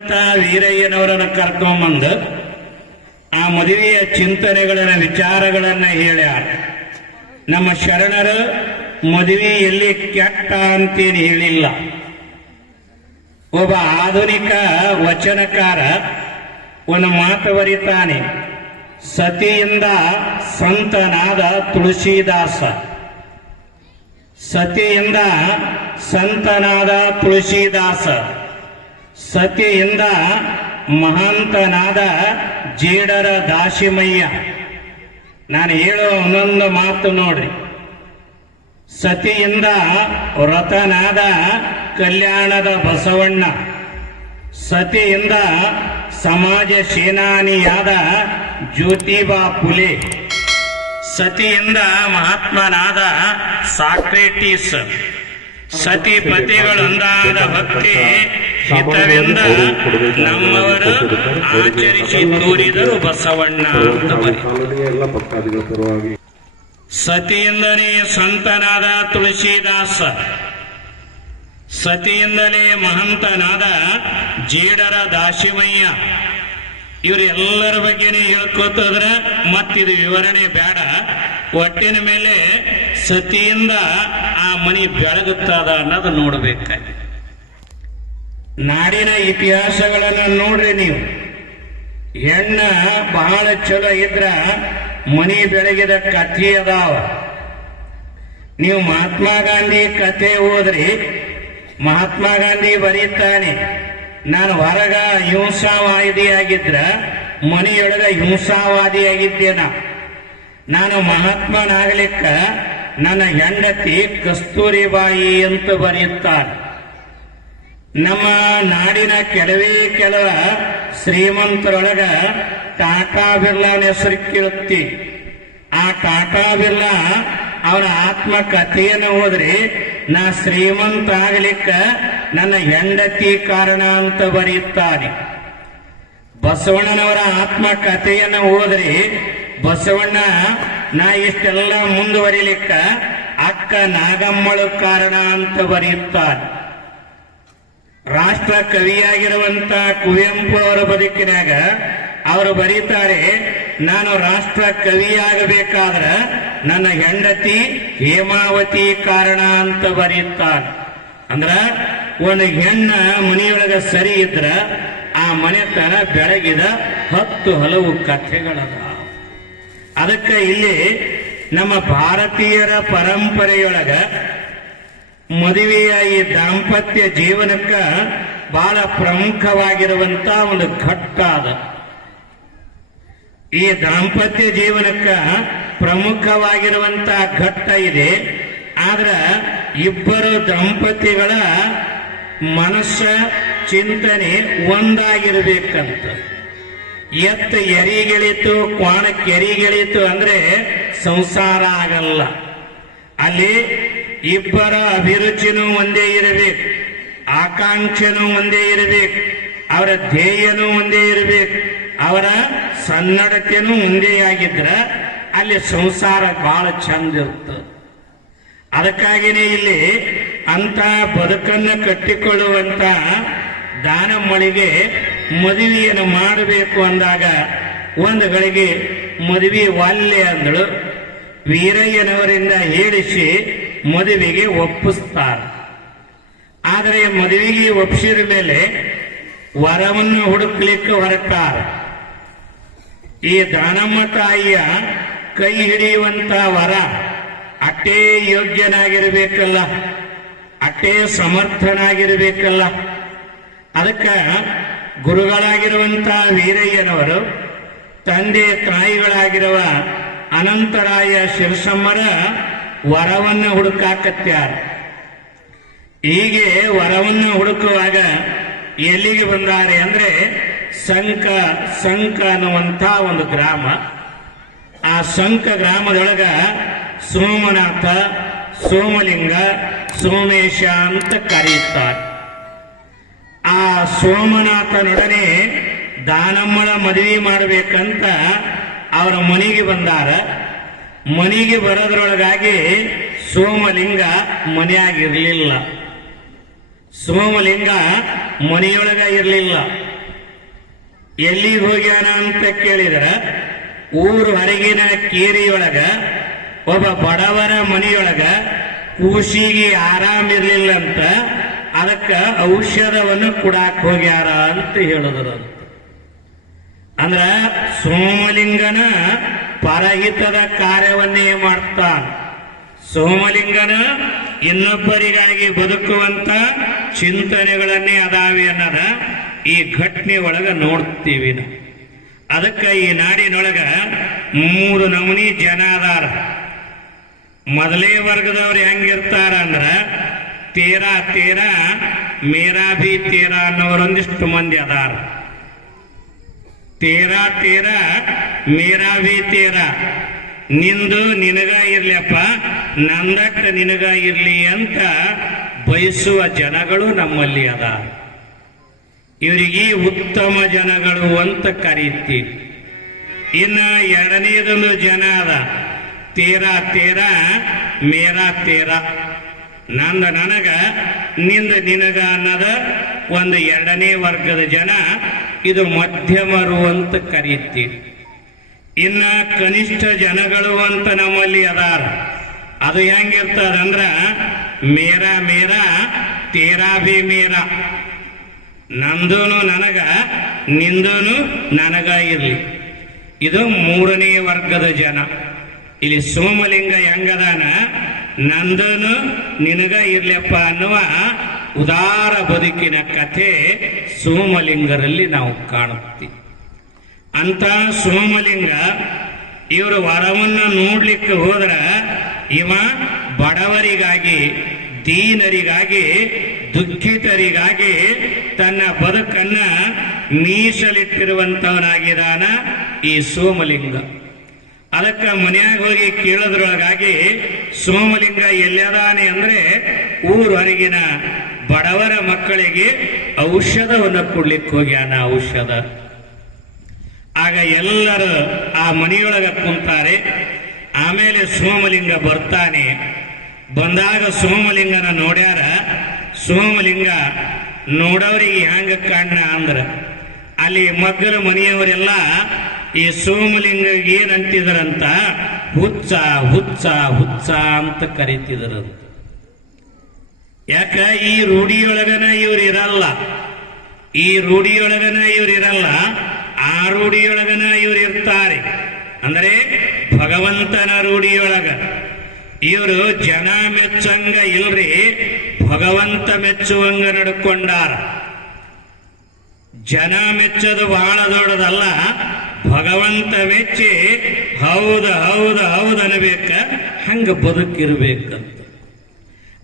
ವೀರಯ್ಯನವರನ್ನ ಕರ್ಕೊಂಬಂದು ಆ ಮದುವೆಯ ಚಿಂತನೆಗಳನ್ನ, ವಿಚಾರಗಳನ್ನ ಹೇಳ ನಮ್ಮ ಶರಣರು ಮದುವೆ ಎಲ್ಲಿ ಕೆಟ್ಟ ಅಂತೇನು ಹೇಳಿಲ್ಲ. ಒಬ್ಬ ಆಧುನಿಕ ವಚನಕಾರ ಒಂದು ಮಾತು ಬರೀತಾನೆ, ಸತಿಯಿಂದ ಸಂತನಾದ ತುಳಸಿದಾಸ, ಸತಿಯಿಂದ ಸಂತನಾದ ತುಳಸಿದಾಸ ಸತಿಯಿಂದ ಮಹಾಂತನಾದ ಜೇಡರ ದಾಶಿಮಯ್ಯ ನಾನು ಹೇಳೋ ಒಂದೊಂದು ಮಾತು ನೋಡ್ರಿ. ಸತಿಯಿಂದ ವ್ರತನಾದ ಕಲ್ಯಾಣದ ಬಸವಣ್ಣ. ಸತಿಯಿಂದ ಸಮಾಜ ಸೇನಾನಿಯಾದ ಜ್ಯೋತಿಬಾ ಪುಲೆ. ಸತಿಯಿಂದ ಮಹಾತ್ಮನಾದ ಸಾಕ್ಟೇಟೀಸ್ ಸತಿ ಪತಿಗಳೊಂದಾದ ಭಕ್ತಿ ಹಿತವೆಂದ ನಮ್ಮವರು ಆಚರಿಸಿ ತೋರಿದರು ಬಸವಣ್ಣ ಅಂತ ಬರೀ ಸತಿಯಿಂದಲೇ ಸಂತನಾದ ತುಳಸಿದಾಸ ಸತಿಯಿಂದಲೇ ಮಹಂತನಾದ ಜೇಡರ ದಾಸಿಮಯ್ಯ ಇವರೆಲ್ಲರ ಬಗ್ಗೆನೇ ಹೇಳ್ಕೋತದ್ರ ಮತ್ತಿದು ವಿವರಣೆ ಬೇಡ. ಒಟ್ಟಿನ ಮೇಲೆ ಸತಿಯಿಂದ ಆ ಮನಿ ಬೆಳಗುತ್ತದ ಅನ್ನೋದು ನೋಡ್ಬೇಕಾಗಿ ನಾಡಿನ ಇತಿಹಾಸಗಳನ್ನು ನೋಡ್ರಿ ನೀವು. ಹೆಣ್ಣ ಬಹಳ ಚಲೋ ಇದ್ರ ಮನಿ ಬೆಳಗಿದ ಕಥೆ ಅದಾವ. ನೀವು ಮಹಾತ್ಮ ಗಾಂಧಿ ಕಥೆ ಓದ್ರಿ, ಮಹಾತ್ಮ ಗಾಂಧಿ ಬರೀತಾನೆ, ನಾನು ಹೊರಗ ಹಿಂಸಾವಾದಿಯಾಗಿದ್ರ ಮನೆಯೊಳಗ ನಾ ನಾನು ಮಹಾತ್ಮನಾಗಲಿಕ್ಕ ನನ್ನ ಹೆಂಡತಿ ಕಸ್ತೂರಿಬಾಯಿ ಅಂತ ಬರೆಯುತ್ತಾನೆ ನಮ್ಮ ನಾಡಿನ ಕೆಲವೇ ಕೆಲವ ಶ್ರೀಮಂತರೊಳಗ ಟಾಟಾ ಬಿರ್ಲಾನ ಹೆಸರು ಕೇಳುತ್ತಿ. ಆ ಟಾಟಾ ಬಿರ್ಲಾ ಆತ್ಮ ಕಥೆಯನ್ನು ಓದ್ರಿ, ನಾ ಶ್ರೀಮಂತ ಆಗ್ಲಿಕ್ಕ ನನ್ನ ಹೆಂಡತಿ ಕಾರಣ ಅಂತ ಬರೆಯುತ್ತಾನೆ. ಬಸವಣ್ಣನವರ ಆತ್ಮಕಥೆಯನ್ನು ಓದ್ರಿ, ಬಸವಣ್ಣ, ನಾ ಇಷ್ಟೆಲ್ಲ ಮುಂದುವರಿಲಿಕ್ಕ ಅಕ್ಕ ನಾಗಮ್ಮಳು ಕಾರಣ ಅಂತ ಬರೆಯುತ್ತಾನೆ. ರಾಷ್ಟ್ರ ಕವಿಯಾಗಿರುವಂತ ಕುವೆಂಪು ಅವರ ಬದುಕಿನಾಗ ಅವರು ಬರೀತಾರೆ, ನಾನು ರಾಷ್ಟ್ರ ಕವಿಯಾಗಬೇಕಾದ್ರ ನನ್ನ ಹೆಂಡತಿ ಹೇಮಾವತಿ ಕಾರಣ ಅಂತ ಬರೀತಾರೆ ಅಂದ್ರ, ಒಂದು ಹೆಣ್ಣ ಮನೆಯೊಳಗ ಸರಿ ಇದ್ರ, ಆ ಮನೆತನ ಬೆಳಗಿದ ಹತ್ತು ಹಲವು ಕಥೆಗಳದ. ಅದಕ್ಕೆ ಇಲ್ಲಿ ನಮ್ಮ ಭಾರತೀಯರ ಪರಂಪರೆಯೊಳಗ ಮದುವೆಯ ದಾಂಪತ್ಯ ಜೀವನಕ್ಕ ಬಹಳ ಪ್ರಮುಖವಾಗಿರುವಂತ ಒಂದು ಘಟ್ಟ ಅದ. ಈ ದಾಂಪತ್ಯ ಜೀವನಕ್ಕ ಪ್ರಮುಖವಾಗಿರುವಂತ ಘಟ್ಟ ಇದೆ. ಆದ್ರ ಇಬ್ಬರು ದಂಪತಿಗಳ ಮನಸ್ಸ, ಚಿಂತನೆ ಒಂದಾಗಿರ್ಬೇಕಂತ. ಎತ್ತ ಎರಿಗೆಳಿತು ಕ್ವಾಣಕ್ಕೆ ಕೆರಿಗೆಳಿತು ಅಂದ್ರೆ ಸಂಸಾರ ಆಗಲ್ಲ. ಅಲ್ಲಿ ಇಬ್ಬರ ಅಭಿರುಚಿನೂ ಒಂದೇ ಇರಬೇಕು, ಆಕಾಂಕ್ಷೆನೂ ಒಂದೇ ಇರಬೇಕು, ಅವರ ಧ್ಯೇಯನೂ ಒಂದೇ ಇರಬೇಕು, ಅವರ ಸನ್ನಡತೆನೂ ಒಂದೇ ಆಗಿದ್ರ ಅಲ್ಲಿ ಸಂಸಾರ ಬಹಳ ಚಂದ ಇರುತ್ತ. ಅದಕ್ಕಾಗಿನೇ ಇಲ್ಲಿ ಅಂತ ಬದುಕನ್ನು ಕಟ್ಟಿಕೊಳ್ಳುವಂತ ಮಳಿಗೆ ಮದುವೆಯನ್ನು ಮಾಡಬೇಕು ಅಂದಾಗ ಒಂದು ಗಳಿಗೆ ಮದುವೆ ವಾಲ್ಯ ಅಂದಳು. ವೀರಯ್ಯನವರಿಂದ ಹೇಳಿಸಿ ಮದುವೆಗೆ ಒಪ್ಪಿಸ್ತಾರೆ. ಆದರೆ ಮದುವೆಗೆ ಒಪ್ಪಿಸಿದ ಮೇಲೆ ವರವನ್ನು ಹುಡುಕ್ಲಿಕ್ಕೆ ಹೊರಟಾರೆ ಈ ದಾನಮ್ಮ ತಾಯಿಯ ಕೈ ಹಿಡಿಯುವಂತ ವರ ಅಟ್ಟೇ ಯೋಗ್ಯನಾಗಿರಬೇಕಲ್ಲ, ಅಟ್ಟೇ ಸಮರ್ಥನಾಗಿರಬೇಕಲ್ಲ. ಅದಕ್ಕೆ ಗುರುಗಳಾಗಿರುವಂತಹ ವೀರಯ್ಯನವರು ತಂದೆ ತಾಯಿಗಳಾಗಿರುವ ಅನಂತರಾಯ ಶಿರಸಮ್ಮರ ವರವನ್ನು ಹುಡುಕಾಕತ್ಯಾರ. ಹೀಗೆ ವರವನ್ನು ಹುಡುಕುವಾಗ ಎಲ್ಲಿಗೆ ಬಂದಾರೆ ಅಂದ್ರೆ ಸಂಕ ಸಂಕ ಅನ್ನುವಂಥ ಒಂದು ಗ್ರಾಮ. ಆ ಸಂಕ ಗ್ರಾಮದೊಳಗ ಸೋಮನಾಥ, ಸೋಮಲಿಂಗ, ಸೋಮೇಶ ಅಂತ ಕರೆಯುತ್ತಾರೆ. ಆ ಸೋಮನಾಥನೊಡನೆ ದಾನಮ್ಮಳ ಮದುವೆ ಮಾಡಬೇಕಂತ ಅವರ ಮನೆಗೆ ಬಂದಾರ. ಮನೆಗೆ ಬರೋದ್ರೊಳಗಾಗಿ ಸೋಮಲಿಂಗ ಮನೆಯಾಗಿರ್ಲಿಲ್ಲ. ಸೋಮಲಿಂಗ ಮನೆಯೊಳಗ ಇರಲಿಲ್ಲ. ಎಲ್ಲಿಗೆ ಹೋಗ್ಯಾನ ಅಂತ ಕೇಳಿದ್ರ ಊರು ಹೊರಗಿನ ಕೇರಿಯೊಳಗ, ಒಬ್ಬ ಬಡವರ ಮನೆಯೊಳಗ ಕೂಸಿಗೆ ಆರಾಮಿರ್ಲಿಲ್ಲ ಅಂತ ಅದಕ್ಕೆ ಔಷಧವನ್ನು ಕೊಡಾಕ್ ಹೋಗ್ಯಾರ ಅಂತ ಹೇಳಿದ್ರು. ಅಂದ್ರ ಸೋಮಲಿಂಗನ ಪರಹಿತದ ಕಾರ್ಯವನ್ನೇ ಮಾಡ್ತಾನ. ಸೋಮಲಿಂಗನ ಇನ್ನೊಬ್ಬರಿಗಾಗಿ ಬದುಕುವಂತ ಚಿಂತನೆಗಳನ್ನೇ ಅದಾವೆ ಅನ್ನೋದ ಈ ಘಟನೆ ಒಳಗ ನೋಡ್ತೀವಿ ಅದಕ್ಕೆ ಈ ನಾಡಿನೊಳಗ ಮೂರು ನಮೂನಿ ಜನ ಅದಾರ. ಮೊದಲೇ ವರ್ಗದವ್ರು ಹೆಂಗಿರ್ತಾರ ಅಂದ್ರ ತೇರಾ ತೇರಾ ಮೇರಾ ಭಿ ತೇರಾ ಅನ್ನೋರೊಂದಿಷ್ಟು ಮಂದಿ ಅದಾರ. ತೇರಾ ತೇರಾ ಮೇರಾ ವಿ ತೇರಾ. ನಿಂದು ನಿನಗ ಇರ್ಲಿಯಪ್ಪ ನಂದಟ್ಟ ನಿನಗ ಇರ್ಲಿ ಅಂತ ಬಯಸುವ ಜನಗಳು ನಮ್ಮಲ್ಲಿ ಅದ. ಇವರಿಗೆ ಉತ್ತಮ ಜನಗಳು ಅಂತ ಕರೀತೀವಿ ಇನ್ನ ಎರಡನೇದೊಂದು ಜನ ಅದ. ತೇರಾ ತೇರಾ, ಮೇರಾ ತೇರಾ. ನಂದ ನನಗ, ನಿಂದ ನಿನಗ ಅನ್ನೋದ ಒಂದು ಎರಡನೇ ವರ್ಗದ ಜನ ಇದು ಮಧ್ಯಮರು ಅಂತ ಕರೆಯುತ್ತೀವಿ ಇನ್ನ ಕನಿಷ್ಠ ಜನಗಳು ಅಂತ ನಮ್ಮಲ್ಲಿ ಅದಾರ. ಅದು ಹೆಂಗಿರ್ತದಂದ್ರ ಮೇರಾ ಮೇರಾ, ತೇರಾ ಬಿ ಮೇರಾ. ನಂದೂನು ನನಗ, ನಿಂದೂನು ನನಗ ಇರ್ಲಿ. ಇದು ಮೂರನೇ ವರ್ಗದ ಜನ. ಇಲ್ಲಿ ಸೋಮಲಿಂಗ ಹೆಂಗದಾನ? ನಂದೂನು ನಿನಗ ಇರ್ಲಪ್ಪ ಅನ್ನುವ ಉದಾರ ಬದುಕಿನ ಕಥೆ ಸೋಮಲಿಂಗರಲ್ಲಿ ನಾವು ಕಾಣುತ್ತೀವಿ. ಅಂತ ಸೋಮಲಿಂಗ ಇವರು ವರವನ್ನು ನೋಡ್ಲಿಕ್ಕೆ ಹೋದ್ರ ಇವ ಬಡವರಿಗಾಗಿ, ದೀನರಿಗಾಗಿ, ದುಃಖಿತರಿಗಾಗಿ ತನ್ನ ಬದುಕನ್ನ ಮೀಸಲಿಟ್ಟಿರುವಂತವನಾಗಿದ್ದಾನ ಈ ಸೋಮಲಿಂಗ. ಅದಕ್ಕೆ ಮನೆಯಾಗ ಹೋಗಿ ಕೇಳೋದ್ರೊಳಗಾಗಿ ಸೋಮಲಿಂಗ ಎಲ್ಲದಾನೆ ಅಂದ್ರೆ ಊರ್ ಹೊರಗಿನ ಬಡವರ ಮಕ್ಕಳಿಗೆ ಔಷಧವನ್ನು ಕೊಡ್ಲಿಕ್ಕೆ ಹೋಗ್ಯಾನ ಔಷಧ. ಆಗ ಎಲ್ಲರೂ ಆ ಮನೆಯೊಳಗ ಕುಂತಾರೆ. ಆಮೇಲೆ ಸೋಮಲಿಂಗ ಬರ್ತಾನೆ. ಬಂದಾಗ ಸೋಮಲಿಂಗನ ನೋಡ್ಯಾರ. ಸೋಮಲಿಂಗ ನೋಡೋರಿಗೆ ಹ್ಯಾಂಗ ಕಾಣ ಅಂದ್ರ, ಅಲ್ಲಿ ಮಗ್ಗಲ ಮನೆಯವರೆಲ್ಲ ಈ ಸೋಮಲಿಂಗ ಏನಂತಿದ್ರಂತ ಹುಚ್ಚ ಹುಚ್ಚ ಹುಚ್ಚ ಅಂತ ಕರಿತಿದ್ರಂತ. ಯಾಕ ಈ ರೂಢಿಯೊಳಗನ ಇವ್ರು ಇರಲ್ಲ? ಈ ರೂಢಿಯೊಳಗನ ಇವ್ರು ಇರಲ್ಲ, ಆ ರೂಢಿಯೊಳಗನ ಇವ್ರು ಇರ್ತಾರೆ. ಅಂದರೆ ಭಗವಂತನ ರೂಢಿಯೊಳಗ. ಇವರು ಜನ ಮೆಚ್ಚಂಗ ಇಲ್ರಿ, ಭಗವಂತ ಮೆಚ್ಚುವಂಗ ನಡ್ಕೊಂಡಾರ. ಜನ ಮೆಚ್ಚದು ಬಹಳ ದೊಡ್ಡದಲ್ಲ, ಭಗವಂತ ಮೆಚ್ಚಿ ಹೌದ ಹೌದ ಹೌದು ಅನ್ಬೇಕ, ಹಂಗ ಬದುಕಿರ್ಬೇಕಂತ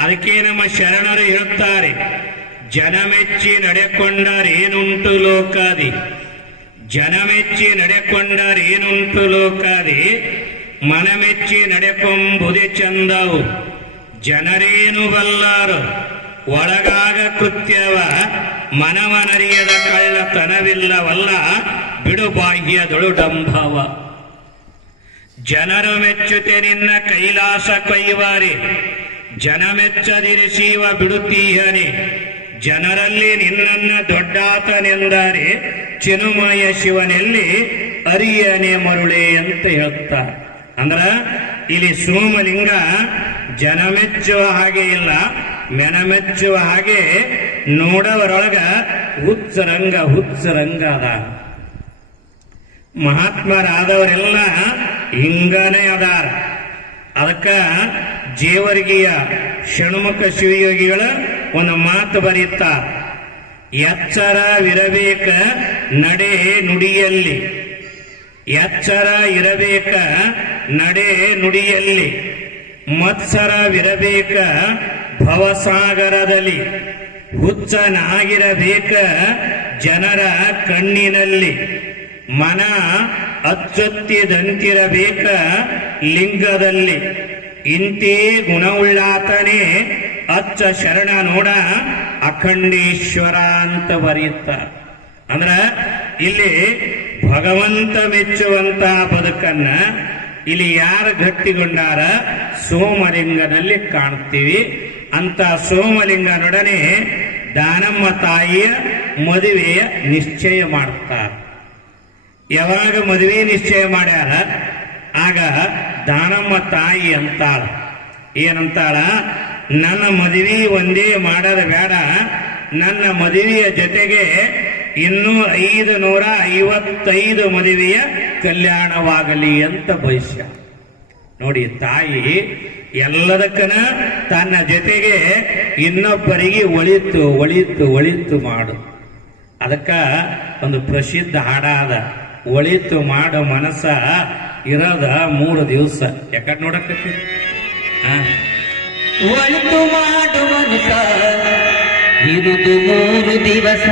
ಅದಕ್ಕೆ ನಮ್ಮ ಶರಣರು ಹೇಳುತ್ತಾರೆ, ಜನಮೆಚ್ಚಿ ನಡೆಕೊಂಡರೇನುಂಟು ಲೋಕಾದಿ? ಜನಮೆಚ್ಚಿ ನಡೆಕೊಂಡರೇನುಂಟು ಲೋಕಾದಿ? ಮನಮೆಚ್ಚಿ ನಡೆಕೊಂಬುದೇ ಚಂದವು. ಜನರೇನು ಬಲ್ಲಾರು? ಒಳಗಾಗ ಕೃತ್ಯವ, ಮನವನರಿಯದ ಕಳ್ಳತನವಿಲ್ಲವಲ್ಲ, ಬಿಡು ಬಾಹ್ಯದೊಳು ಡಂಭವ. ಜನರು ಮೆಚ್ಚುತೆ ನಿನ್ನ ಕೈಲಾಸ ಕೈವಾರಿ ಜನ ಮೆಚ್ಚದಿರಿಸೀವ ಬಿಡುತ್ತೀಯನೆ. ಜನರಲ್ಲಿ ನಿನ್ನನ್ನ ದೊಡ್ಡಾತನೆಂದರೆ ಚಿನುಮಯ ಶಿವನಲ್ಲಿ ಅರಿಯನೆ ಮರುಳೆ ಅಂತ ಹೇಳ್ತಾರೆ. ಅಂದ್ರ ಇಲ್ಲಿ ಸೋಮಲಿಂಗ ಜನ ಮೆಚ್ಚುವ ಹಾಗೆ ಇಲ್ಲ ಮೆನಮೆಚ್ಚುವ ಹಾಗೆ ನೋಡವರೊಳಗ ಹುಚ್ಚರಂಗ ಹುಚ್ಚರಂಗ ಅದ. ಮಹಾತ್ಮರಾದವರೆಲ್ಲ ಹಿಂಗನೇ ಅದಾರ. ಅದಕ್ಕ ಜೇವರ್ಗಿಯ ಷಣ್ಮುಖ ಶಿವಯೋಗಿಗಳ ಒಂದು ಮಾತು ಬರೆಯುತ್ತ ಎಚ್ಚರವಿರಬೇಕ ನಡೆ ನುಡಿಯಲ್ಲಿ. ಎಚ್ಚರ ಇರಬೇಕ ನಡೆ ನುಡಿಯಲ್ಲಿ. ಮತ್ಸರವಿರಬೇಕ ಭವಸಾಗರದಲ್ಲಿ. ಹುಚ್ಚನಾಗಿರಬೇಕ ಜನರ ಕಣ್ಣಿನಲ್ಲಿ. ಮನ ಅಚ್ಚೊತ್ತಿದಂತಿರಬೇಕ ಲಿಂಗದಲ್ಲಿ. ಇಂತೇ ಗುಣವುಳ್ಳಾತನೇ, ಅಚ್ಚ ಶರಣ ನೋಡ ಅಖಂಡೇಶ್ವರ ಅಂತ ಬರೆಯುತ್ತ ಅಂದ್ರ ಇಲ್ಲಿ ಭಗವಂತ ಮೆಚ್ಚುವಂತ ಬದುಕನ್ನ ಇಲ್ಲಿ ಯಾರು ಗಟ್ಟಿಗೊಂಡಾರ ಸೋಮಲಿಂಗನಲ್ಲಿ ಕಾಣ್ತೀವಿ. ಅಂತ ಸೋಮಲಿಂಗನೊಡನೆ ದಾನಮ್ಮ ತಾಯಿಯ ಮದುವೆಯ ನಿಶ್ಚಯ ಮಾಡ್ತಾರೆ. ಯಾವಾಗ ಮದುವೆ ನಿಶ್ಚಯ ಮಾಡ್ಯಾರ? ಆಗ ದಾನಮ್ಮ ತಾಯಿ ಅಂತಾಳ. ಏನಂತಾಳ? ನನ್ನ ಮದುವೆ ಒಂದೇ ಮಾಡೋದು ಬೇಡ. ನನ್ನ ಮದುವೆಯ ಜೊತೆಗೆ ಇನ್ನೂ ಐದು ನೂರ ಐವತ್ತೈದು ಮದುವೆಯ ಕಲ್ಯಾಣವಾಗಲಿ ಅಂತ ಭವಿಷ್ಯ ನೋಡಿ, ತಾಯಿ ಎಲ್ಲದಕ್ಕನ ತನ್ನ ಜೊತೆಗೆ ಇನ್ನೊಬ್ಬರಿಗೆ ಒಳಿತು ಒಳಿತು ಒಳಿತು ಮಾಡು. ಅದಕ್ಕ ಒಂದು ಪ್ರಸಿದ್ಧ ಹಾಡಾದ, ಒಳಿತು ಮಾಡು ಮನಸ್ಸ ಇರೋದ ಮೂರು ದಿವಸ. ಯಾಕಡ್ ನೋಡಕತ್ತಿ? ಆ ಒಳಿತು ಮಾಡುವ ಇರುದು ಮೂರು ದಿವಸ.